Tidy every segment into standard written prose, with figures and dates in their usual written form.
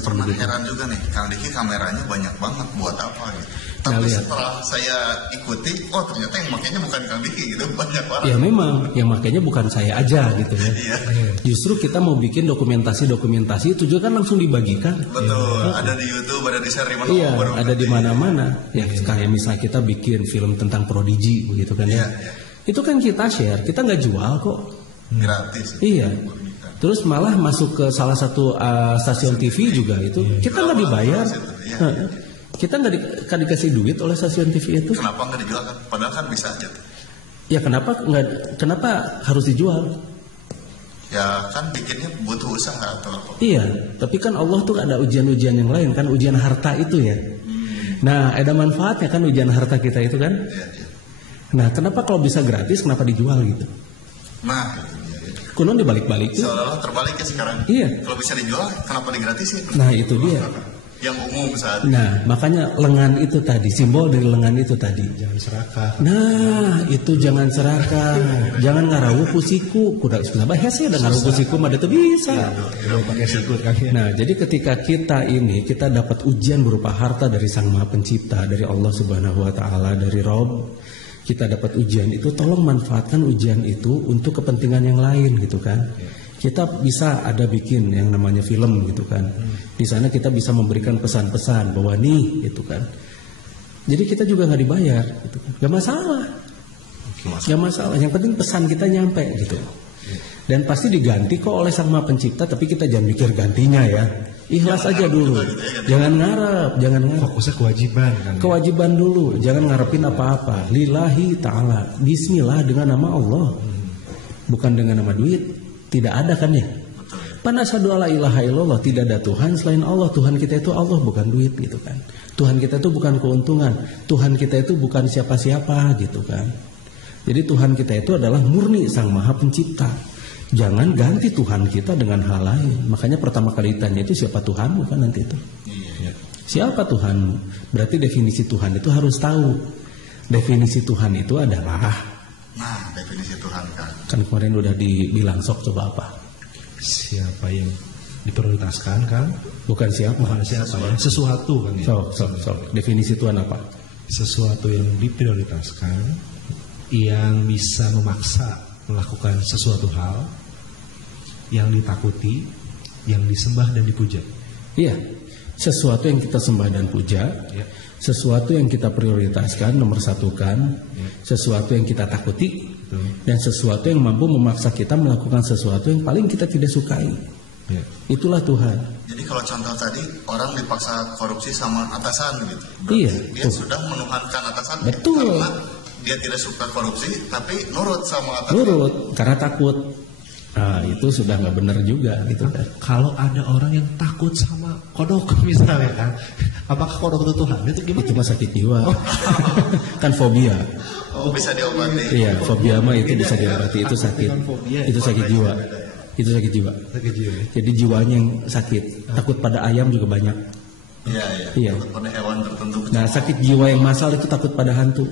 semacam pernah begitu. heran juga nih, Kang Diki kameranya banyak banget buat apa gitu. Tapi Nah, lihat. setelah saya ikuti, oh ternyata yang makanya bukan Kang Diki gitu, banyak orang. Ya memang, yang makanya bukan saya aja gitu ya. Iya. Justru kita mau bikin dokumentasi itu juga kan langsung dibagikan. Betul, ada di YouTube, ada di share di mana. Iya, baru ada di ngerti. mana-mana. Ya kayak misalnya kita bikin film tentang Prodigy begitu kan ya. Iya, iya. Itu kan kita share, kita nggak jual kok. Gratis. Iya. Terus malah masuk ke salah satu stasiun TV juga itu kita nggak dibayar. Iya. Heeh. Kita nggak dikasih duit oleh stasiun TV itu. Kenapa nggak dijual kan? Padahal kan bisa aja tuh. Ya kenapa harus dijual? Ya kan bikinnya butuh usaha atau apa. Iya, tapi kan Allah tuh ada ujian-ujian yang lain kan, ujian harta itu ya. Nah, ada manfaatnya kan ujian harta kita itu kan. Iya, iya. Nah, kenapa kalau bisa gratis, kenapa dijual gitu? Nah, itu dia. Kunon dibalik-balik tuh. Seolah-olah terbalik ya sekarang. Iya. Kalau bisa dijual, kenapa digratisin? Nah, itu dia. Yang umum saat ini. Nah, makanya lengan itu tadi, simbol dari lengan itu tadi. Jangan serakah. Nah, itu jangan serakah, jangan ngarawu pusiku. Kuda sebenarnya hese dan ngarawu pusiku mah itu bisa. Kalau pakai sikut kan ya. Nah, jadi ketika kita dapat ujian berupa harta dari Sang Maha Pencipta, dari Allah Subhanahu wa taala, dari Rob, kita dapat ujian itu, tolong manfaatkan ujian itu untuk kepentingan yang lain gitu kan. Kita bisa ada bikin yang namanya film gitu kan. Di sana kita bisa memberikan pesan-pesan bahwa nih gitu kan. Jadi kita juga nggak dibayar gitu kan. Gak masalah. Gak masalah. Yang penting pesan kita nyampe gitu. Dan pasti diganti kok oleh Sang Maha Pencipta, tapi kita jangan mikir gantinya ya. Ikhlas aja dulu. Jangan ngarep. Fokusnya kewajiban kan. Kewajiban dulu, jangan ngarepin apa-apa. Lillahi ta'ala. Bismillah dengan nama Allah. Bukan dengan nama duit. Tidak ada kan ya? Panasadu ala ilaha illallah, tidak ada Tuhan selain Allah. Tuhan kita itu Allah, bukan duit gitu kan. Tuhan kita itu bukan keuntungan. Tuhan kita itu bukan siapa-siapa gitu kan. Jadi Tuhan kita itu adalah murni Sang Maha Pencipta. Jangan ganti Tuhan kita dengan hal lain. Makanya pertama kali ditanya itu siapa Tuhanmu kan nanti itu. Siapa Tuhanmu? Berarti definisi Tuhan itu harus tahu. Definisi Tuhan itu adalah, Nah, definisi Tuhan kan. kan kemarin udah dibilang, sok coba apa? Siapa yang diprioritaskan kan? Bukan siapa. Bukan siapa ya. Sesuatu kan ya. Sok. Definisi Tuhan apa? Sesuatu yang diprioritaskan, yang bisa memaksa melakukan sesuatu hal, yang ditakuti, yang disembah dan dipuja. Iya. Sesuatu yang kita sembah dan puja, Ya. sesuatu yang kita prioritaskan, nomor satukan, sesuatu yang kita takuti, dan sesuatu yang mampu memaksa kita melakukan sesuatu yang paling kita tidak sukai. Ya. Itulah Tuhan. Jadi kalau contoh tadi orang dipaksa korupsi sama atasan gitu. Iya, Dia tuh. sudah menuhankan atasan. Betul. Karena dia tidak suka korupsi tapi nurut sama atasan. Nurut karena takut. Nah, itu sudah nggak benar juga gitu kan. Kalau ada orang yang takut sama kodok misalnya kan, apakah kodok itu Tuhan? Itu gimana? Itu mah sakit jiwa. Kan fobia. Oh, bisa diobati. Iya, fobia mah itu bisa diobati, itu sakit. Itu sakit jiwa. Itu sakit jiwa. Sakit jiwa ya? Jadi jiwanya yang sakit. Takut pada ayam juga banyak. Iya, iya. Iya. Takut pada hewan tertentu. Nah, sakit jiwa yang masal itu takut pada hantu.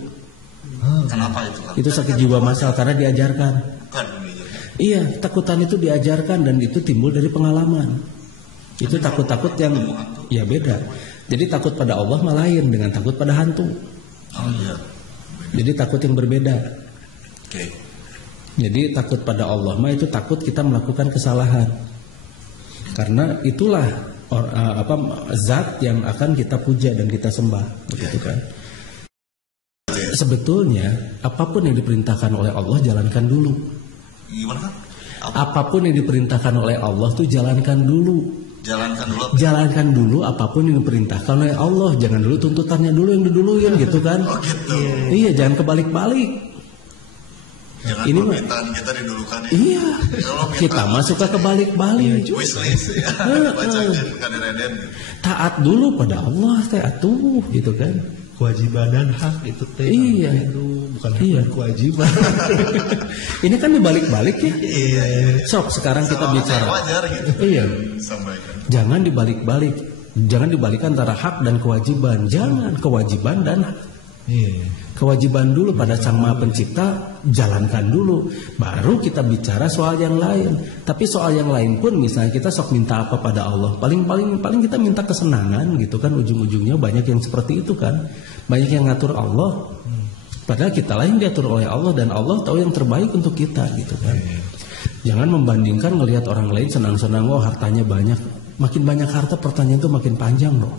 Kenapa itu kan? Itu sakit jiwa masal karena diajarkan. Bukan dunia. Iya, takutan itu diajarkan dan itu timbul dari pengalaman. Itu takut-takut yang ya beda. Jadi takut pada Allah mah lain dengan takut pada hantu. Oh iya. Jadi takut yang berbeda. Oke. Jadi takut pada Allah mah itu takut kita melakukan kesalahan. Karena itulah zat yang akan kita puja dan kita sembah, begitu kan. Sebetulnya apapun yang diperintahkan oleh Allah jalankan dulu. Gimana kan? Apapun yang diperintahkan oleh Allah tuh jalankan dulu. Jalankan dulu. Jalankan dulu apapun yang diperintahkan oleh Allah. Jangan dulu tuntutannya dulu yang diduluin gitu kan. Oh gitu. Iya, jangan kebalik-balik. Jangan Ini mah- permintaan kita didulukan ya. Iya. Kalau minta Kita mah suka kebalik-balik. wishlist ya. Bacakan kadang-kadang. Taat dulu pada Allah teh atuh gitu kan. Kewajiban dan hak itu teh. Iya. Itu bukan hak Iya. dan kewajiban. Ini kan dibalik-balik ya. Iya. Sok sekarang kita Sama bicara. wajar gitu. Iya. Sampaikan. Jangan dibalik-balik. Jangan dibalik antara hak dan kewajiban. Jangan kewajiban dan Iya. Kewajiban dulu pada Sang Maha Pencipta, jalankan dulu, baru kita bicara soal yang lain. Tapi soal yang lain pun, misalnya kita sok minta apa pada Allah, paling kita minta kesenangan gitu kan, ujung-ujungnya banyak yang seperti itu kan, banyak yang ngatur Allah, padahal kita lain diatur oleh Allah dan Allah tahu yang terbaik untuk kita gitu kan. Jangan membandingkan ngelihat orang lain senang-senang, oh hartanya banyak, makin banyak harta pertanyaan itu makin panjang loh.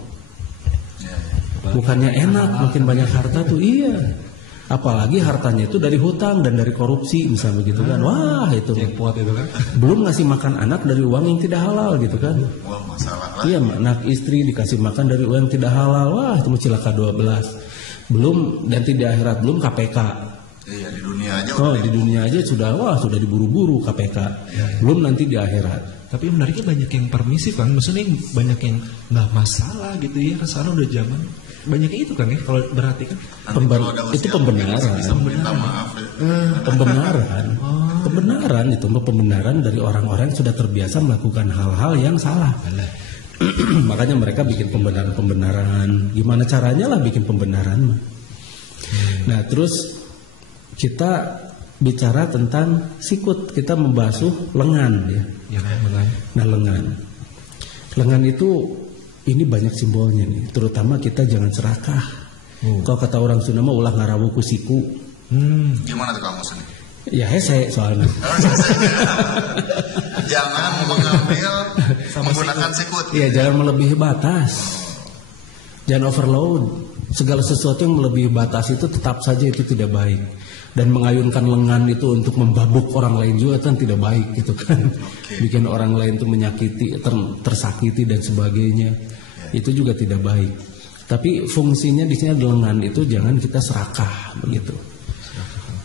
Bukannya enak, makin banyak harta tuh, iya. Apalagi hartanya itu dari hutang dan dari korupsi misalnya begitu kan. Wah itu. Jackpot itu kan. Belum ngasih makan anak dari uang yang tidak halal gitu kan. Wah, masalah lah. Iya, anak istri dikasih makan dari uang yang tidak halal. Wah itu cilaka 12. Belum, dan di akhirat belum KPK. Iya, di dunia aja. Oh di dunia aja sudah diburu-buru KPK. Belum nanti di akhirat. Tapi menariknya banyak yang permisif kan, maksudnya banyak yang nggak masalah gitu ya. Sekarang udah zaman banyak itu kan ya, kalau berarti kan Itu pembenaran. Bisa minta maaf ya. Pembenaran itu pembenaran dari orang-orang yang sudah terbiasa melakukan hal-hal yang salah. Makanya mereka bikin pembenaran. Gimana caranya lah bikin pembenaran. Nah terus kita bicara tentang sikut, kita membasuh lengan ya. Nah lengan itu ini banyak simbolnya nih, terutama kita jangan serakah. Kalau kata orang Sunda mah ulah ngarawu ku siku. Gimana tuh kamu sini? Ya hese soalnya. Jangan mengambil menggunakan sikut. Iya, jangan melebihi batas. Jangan overload. Segala sesuatu yang melebihi batas itu tetap saja itu tidak baik. Dan mengayunkan lengan itu untuk membabuk orang lain juga kan tidak baik gitu kan. Bikin orang lain itu menyakiti, tersakiti dan sebagainya. Itu juga tidak baik. Tapi fungsinya di sini lengan itu jangan kita serakah begitu.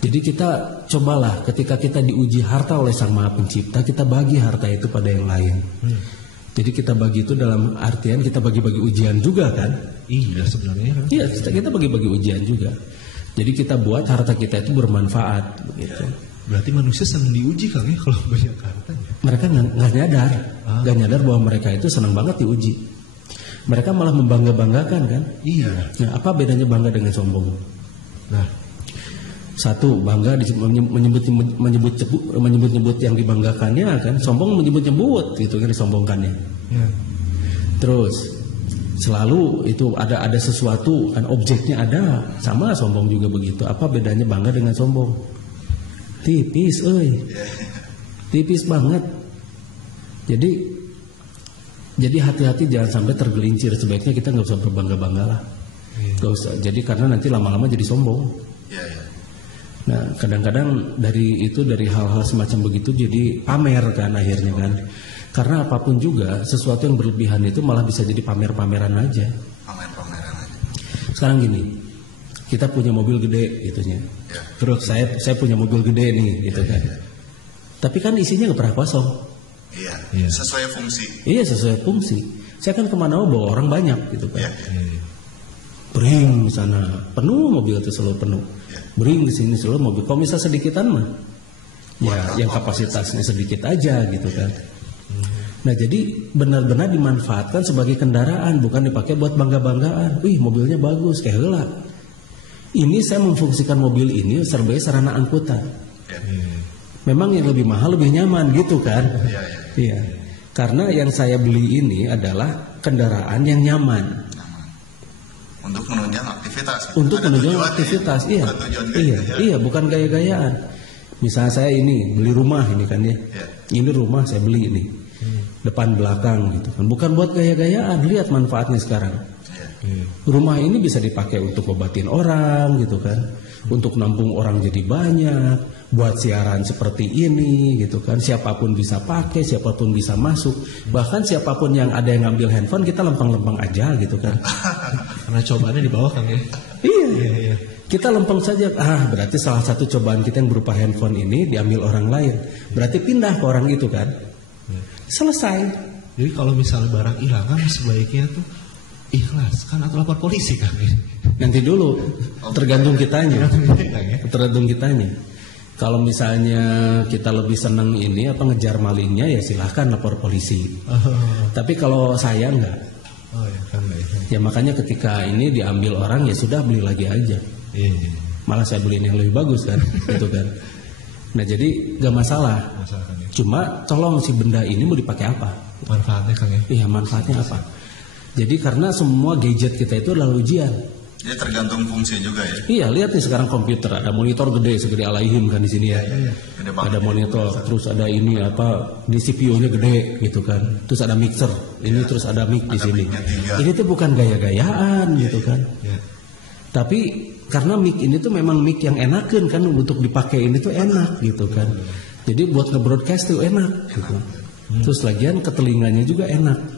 Jadi kita cobalah ketika kita diuji harta oleh Sang Maha Pencipta, kita bagi harta itu pada yang lain. Jadi kita bagi itu dalam artian kita bagi-bagi ujian juga kan? Iya sebenarnya. Iya, kita bagi-bagi ujian juga. Jadi kita buat harta kita itu bermanfaat begitu. Berarti manusia senang diuji kan ya kalau banyak harta. Mereka nggak nyadar bahwa mereka itu senang banget diuji. Mereka malah membangga-banggakan kan? Iya. Nah, apa bedanya bangga dengan sombong? Nah, satu bangga menyebut-nyebut yang dibanggakannya kan, sombong menyebut-nyebut gitu kan disombongkannya. Ya. Terus selalu itu ada sesuatu kan, objeknya ada, sama sombong juga begitu. Apa bedanya bangga dengan sombong? Tipis, tipis banget. Jadi hati-hati jangan sampai tergelincir. Sebaiknya kita nggak usah berbangga-bangga lah. Nggak usah. Jadi karena nanti lama-lama jadi sombong. Nah kadang-kadang dari hal-hal semacam begitu jadi pamer kan akhirnya kan. Karena apapun juga sesuatu yang berlebihan itu malah bisa jadi pamer-pameran aja. Sekarang gini, kita punya mobil gede gitunya. Terus saya punya mobil gede nih gitu kan. Tapi kan isinya nggak pernah kosong. Iya, sesuai fungsi. Iya, sesuai fungsi. Saya kan kemana-mana bawa orang banyak gitu kan. Bring sana penuh mobil itu selalu penuh. Bring di sini selalu mobil. Kalau misal sedikitan mah, ya yang kapasitasnya sedikit aja gitu kan. Nah jadi benar-benar dimanfaatkan sebagai kendaraan, bukan dipakai buat bangga-banggaan. Wih mobilnya bagus, kayak heula. Ini saya memfungsikan mobil ini sebagai sarana angkutan. Memang yang lebih mahal lebih nyaman gitu kan. Iya. Karena yang saya beli ini adalah kendaraan yang nyaman. Untuk menunjang aktivitas. Untuk menunjang aktivitas, iya, bukan gaya-gayaan. Misalnya saya ini beli rumah ini kan ya. Ini rumah saya beli ini. Depan belakang gitu kan. Bukan buat gaya-gayaan, lihat manfaatnya sekarang. Rumah ini bisa dipakai untuk obatin orang gitu kan. Untuk nampung orang jadi banyak. Buat siaran seperti ini gitu kan, siapapun bisa pakai, siapapun bisa masuk, bahkan siapapun yang ada yang ngambil handphone kita lempeng-lempeng aja gitu kan. Karena cobaannya di bawah kan ya. Iya. Kita lempeng saja. Berarti salah satu cobaan kita yang berupa handphone ini diambil orang lain, berarti pindah ke orang itu kan. Selesai. Jadi kalau misalnya barang hilang kan sebaiknya tuh ikhlas kan atau lapor polisi kan. Nanti dulu, tergantung kitanya. Tergantung kitanya. Kalau misalnya kita lebih senang ini apa ngejar malingnya ya silahkan lapor polisi. Tapi kalau saya enggak. Oh ya kan ya. Ya makanya ketika ini diambil orang ya sudah beli lagi aja. Iya. Malah saya beliin yang lebih bagus kan, gitu kan. Nah jadi gak masalah. Masalah kan ya. Cuma tolong si benda ini mau dipakai apa? Manfaatnya Kang ya. Iya manfaatnya apa? Jadi karena semua gadget kita itu adalah ujian. Jadi tergantung fungsi juga ya. Iya lihat nih sekarang komputer ada monitor gede segede Alaihim kan di sini ya. Gede banget. Ada monitor, terus ada ini apa di CPU-nya gede gitu kan. Terus ada mixer, ini terus ada mic di sini. mic-nya 3. Ini tuh bukan gaya-gayaan gitu kan. Iya. Tapi karena mic ini tuh memang mic yang enakan kan untuk dipakai ini tuh enak gitu kan. Jadi buat nge-broadcast tuh enak gitu. Terus lagian ke telinganya juga enak.